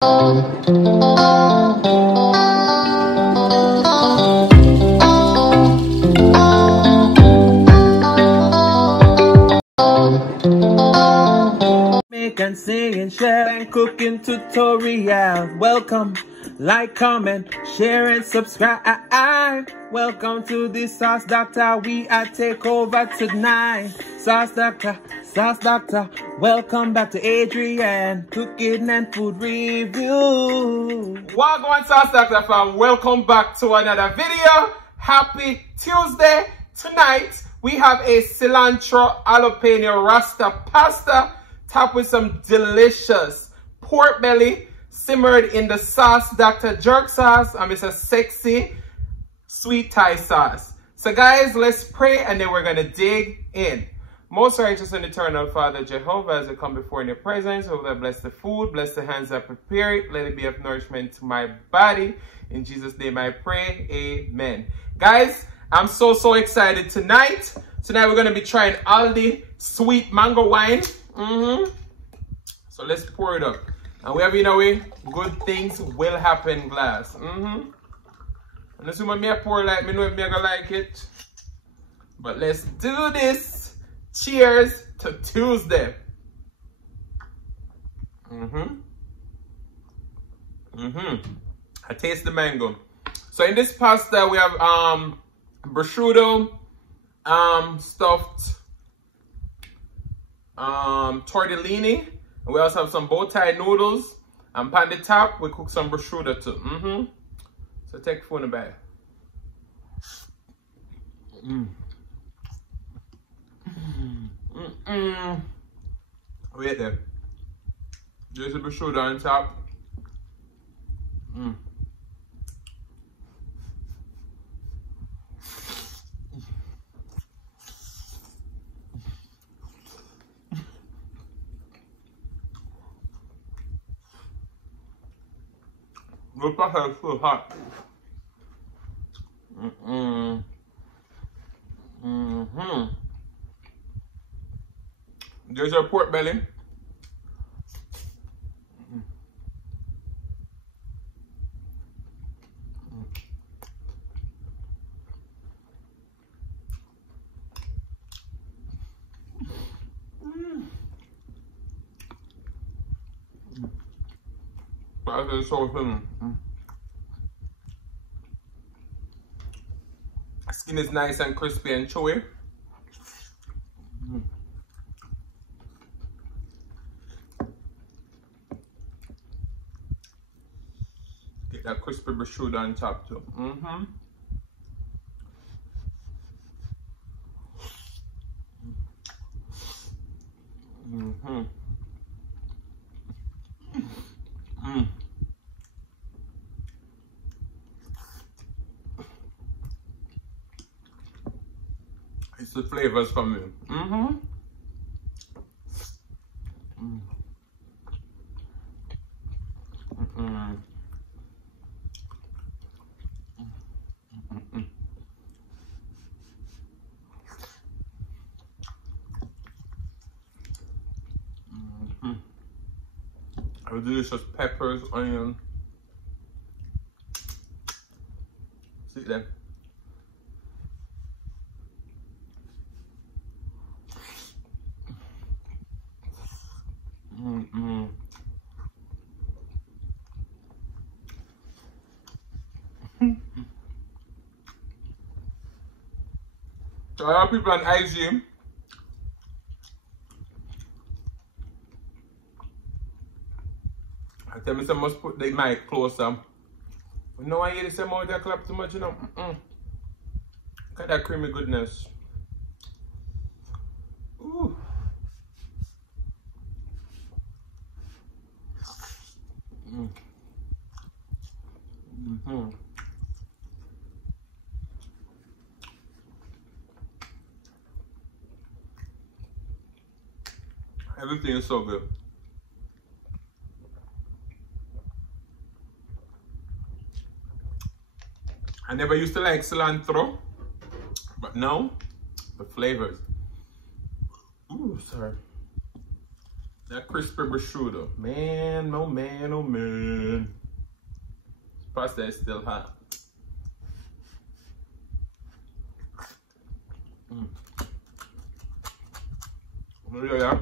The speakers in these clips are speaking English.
Make and sing and share and cooking tutorial. Welcome, like, comment, share and subscribe. Welcome to the Sauce Dackta. We are take over tonight. Sauce Dackta. Welcome back to Adrian, cooking and food review. Welcome, Sauce Dackta fam. Welcome back to another video. Happy Tuesday. Tonight we have a cilantro jalapeno Rasta Pasta topped with some delicious pork belly simmered in the Sauce Dackta jerk sauce, and it's a sexy sweet Thai sauce. So guys, let's pray and then we're gonna dig in. Most righteous and eternal Father Jehovah, as I come before in your presence, I will bless the food, bless the hands that prepare it, let it be of nourishment to my body. In Jesus' name I pray, amen. Guys, I'm so excited tonight. Tonight we're gonna be trying Aldi sweet mango wine. So let's pour it up. And we have in a way, good things will happen glass. And assuming me I pour like me know if me gonna like it. But let's do this. Cheers to Tuesday. I taste the mango. So in this pasta we have prosciutto, stuffed tortellini, and we also have some bow tie noodles, and on the top we cook some prosciutto too. So take phone a bite. Wait there. There's a prosciutto on top. This pasta is so hot. There's our pork belly. That is so thin. Skin is nice and crispy and chewy. Get that crispy prosciutto on top too. It's the flavors for me. Delicious peppers, onion. See that? So a lot of people on IG I tell me some must put the mic closer. You know I hear the same out there clap too much, you know. Look at that creamy goodness. Ooh. Everything is so good. I never used to like cilantro, but now the flavors. Ooh, sorry. That crispy prosciutto. Man, oh man, oh man. This pasta is still hot. Yeah.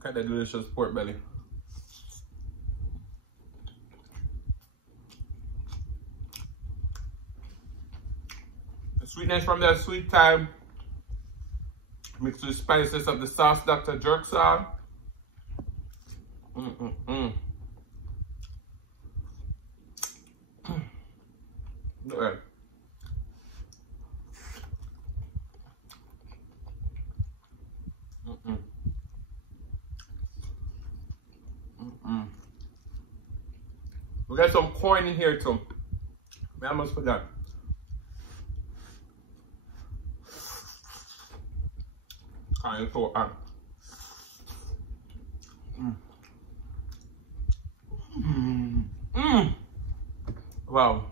Got that delicious pork belly. The sweetness from that sweet thyme mixed with the spices of the sauce, Dackta jerk sauce. Look at it. We got some corn in here too. I almost forgot. Kind so wow.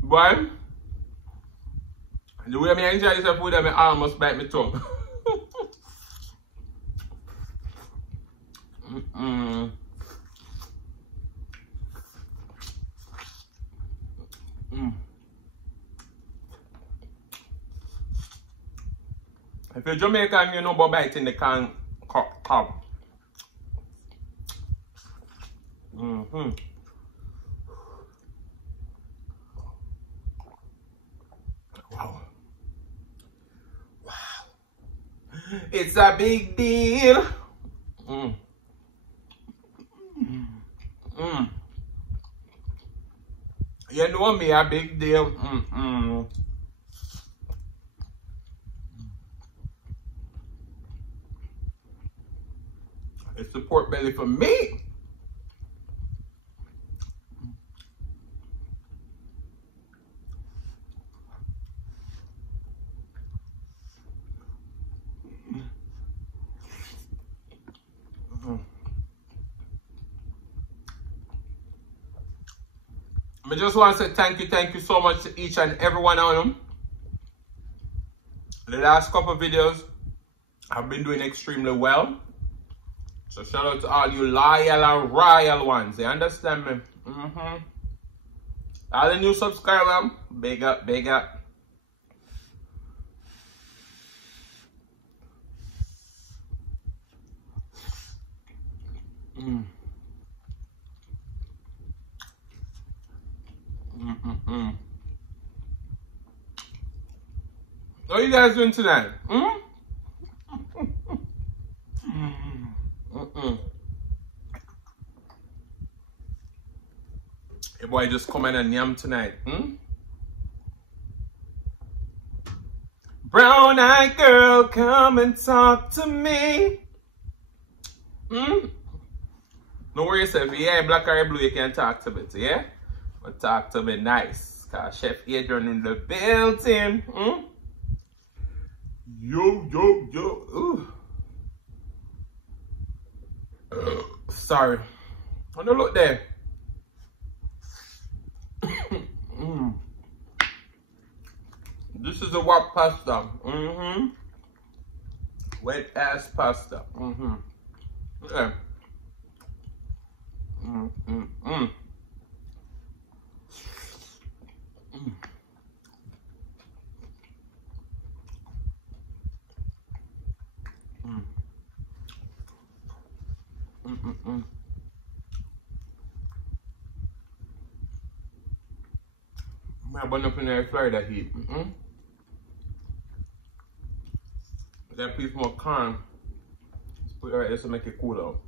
Boy, the way I enjoy this food, I almost bite my tongue. If you're Jamaican, you know about biting the can cob. Wow. It's a big deal. You know me, a big deal. It's the pork belly for me. I just want to say thank you so much to each and every one of them. The last couple of videos have been doing extremely well. So shout out to all you loyal and royal ones. You understand me? All the new subscribers, big up, big up. What are you guys doing tonight? Your boy just come in and yam tonight. Brown eyed girl, come and talk to me. No worry yourself. Yeah, black or blue, you can talk to me, yeah? But talk to me nice. Cause Chef Adrian in the building. Yo. Ooh. Sorry. Oh no, look there. This is a wet pasta. Wet ass pasta. Yeah. I'm going to put in the air fryer that heat. That piece more corn. Let's put it right there to make it cool out.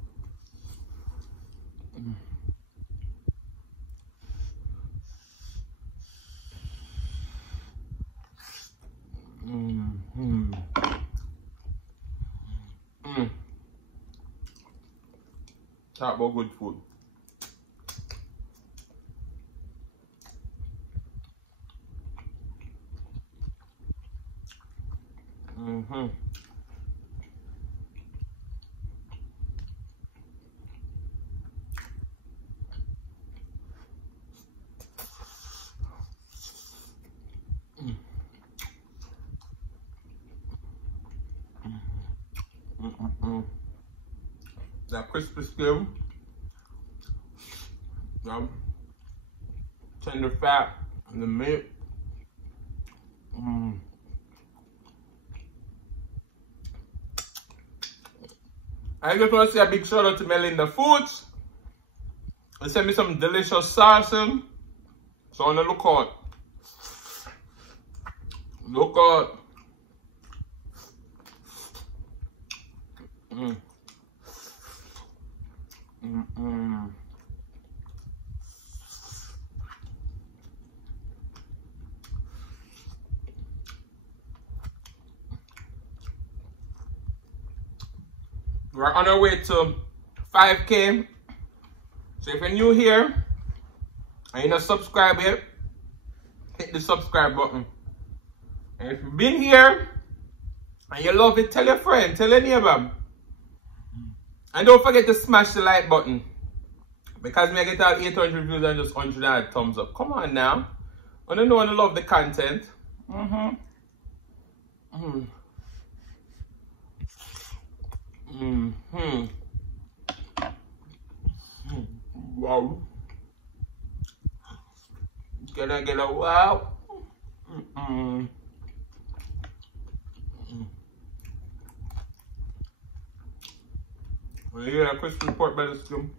Talk about good food. That crispy skin, tender fat, and the meat. I just want to say a big shout out to Melinda Foods. They sent me some delicious sauce in. So on the lookout. Look out. We're on our way to 5K. So if you're new here and you're not subscribed yet, hit the subscribe button. And if you've been here and you love it, tell your friend, tell your neighbor. And don't forget to smash the like button. Because me I get all 800 views and just 100 thumbs up. Come on now. I don't know I love the content. Wow. Can I get a wow? Well, you get a crispy pork belly skin.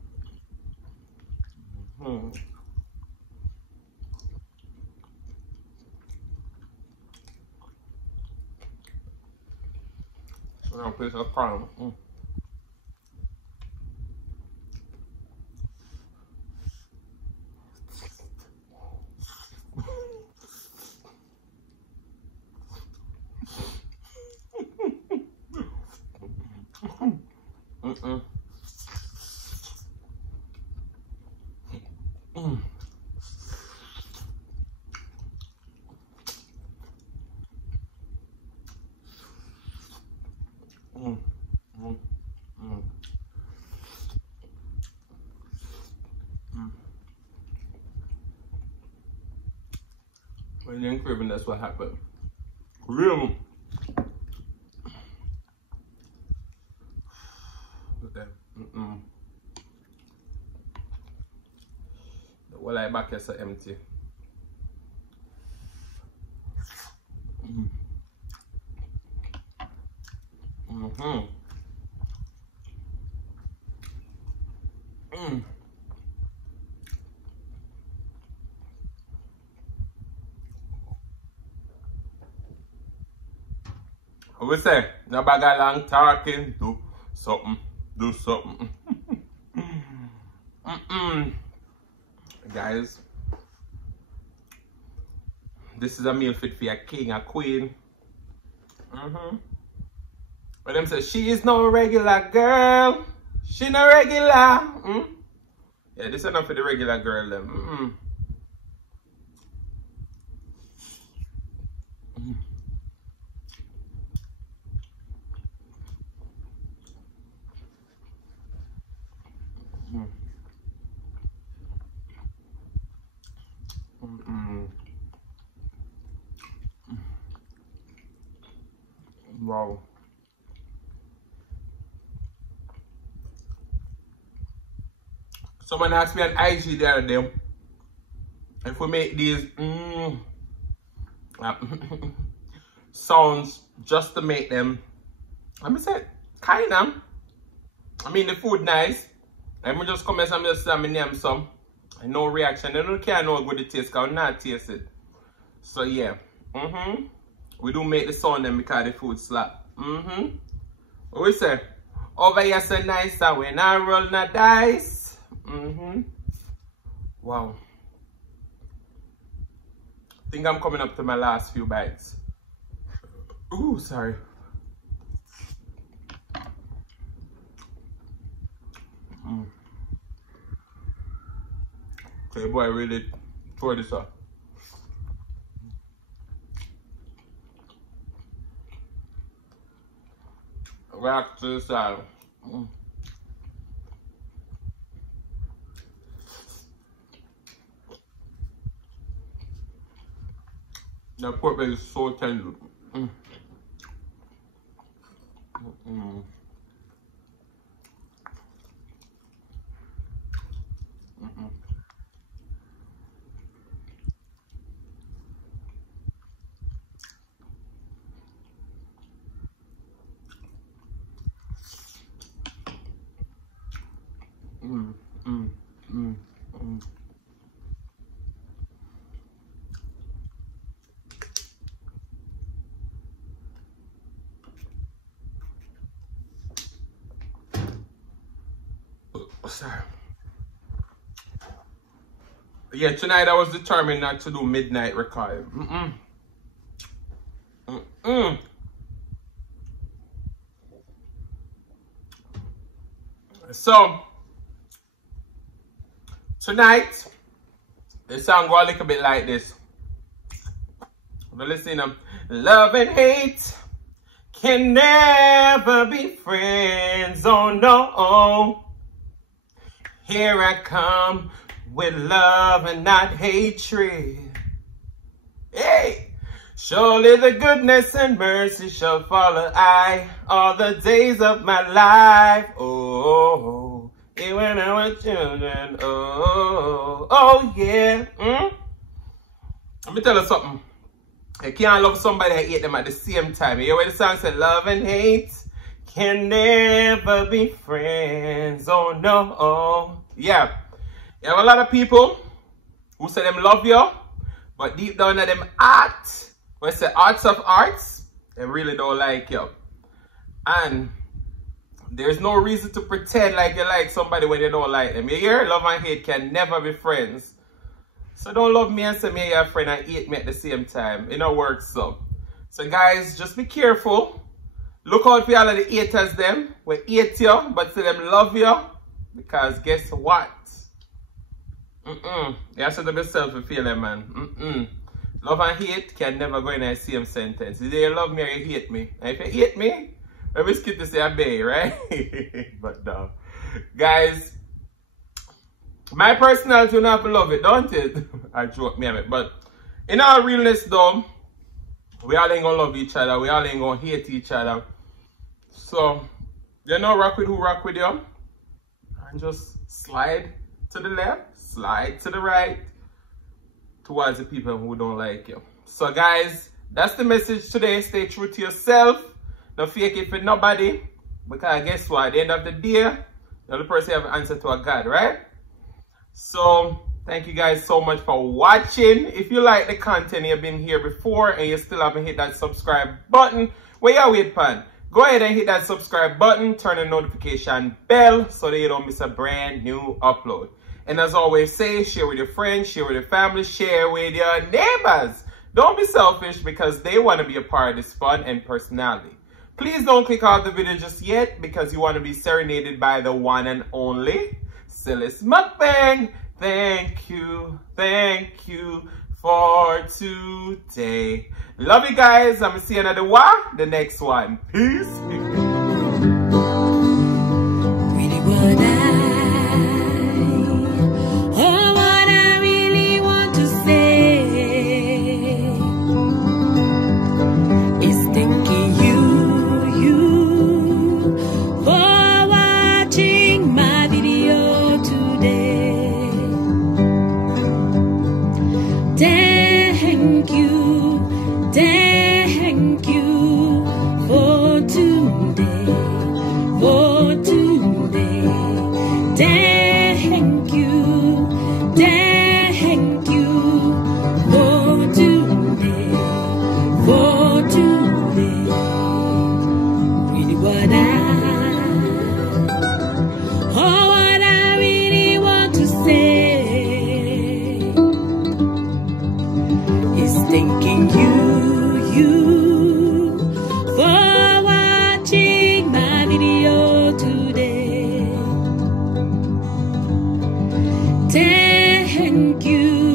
So now place a crown. When you're craving, that's what happened. Real. Okay. The whole eye back is so empty. What we say? No bag of long talking. Do something. Do something. Guys, this is a meal fit for a king, a queen. But them say she is no regular girl. She no regular. Yeah, this is not for the regular girl them. Wow. Someone asked me on IG the other day if we make these sounds just to make them. Let me say, kinda. I mean the food nice. Let me just come and just say my name some. And no reaction. They don't care how good it tastes because I'm not taste it. So yeah. We do make the sound then because the food slap. What we say? Over here so nice and when I roll the dice. Wow. I think I'm coming up to my last few bites. Ooh, sorry. Okay, boy, really tore this up. Back to the side. The pork belly is so tender. Sorry. Yeah, tonight I was determined not to do midnight recording. So tonight the song go a little bit like this. But listen, love and hate can never be friends. Oh no. Here I come with love and not hatred. Hey, surely the goodness and mercy shall follow I all the days of my life. Oh, even our children. Oh yeah. Let me tell you something. You can't love somebody and hate them at the same time. You hear what the song said? Love and hate can never be friends. Oh no. Yeah. You have a lot of people who say them love you, but deep down in them heart, when say hearts of hearts, they really don't like you. And there's no reason to pretend like you like somebody when you don't like them. You hear? Love and hate can never be friends. So don't love me and say me your friend and hate me at the same time. It don't work so. So guys, just be careful. Look out for all of the haters them. We hate you, but say them love you. Because guess what? You have to be self-fulfilling, man. Love and hate can never go in the same sentence. Either you love me or you hate me. And if you hate me, I'm scared to say obey, right? But no. Guys, my personality will not love it, don't it? I joke me, but in all realness though, we all ain't gonna love each other. We all ain't gonna hate each other. So, you know, rock with who rock with you. And just slide to the left, slide to the right, towards the people who don't like you. So guys, that's the message today. Stay true to yourself. Don't fake it for nobody. Because guess what? At the end of the day, the only person have an answer to a God, right? So, thank you guys so much for watching. If you like the content, you've been here before and you still haven't hit that subscribe button, where you wait, pan? Go ahead and hit that subscribe button, turn the notification bell so that you don't miss a brand new upload. And as always say, share with your friends, share with your family, share with your neighbors. Don't be selfish because they want to be a part of this fun and personality. Please don't click off the video just yet because you want to be serenaded by the one and only Silly's Mukbang. Thank you for today. Love you guys. I'm gonna see you another one, the next one. Peace. What I really want to say is thanking you for watching my video today. Thank you for today, Thank you for today, really what I really want to say is thanking you for watching my video today. thank you.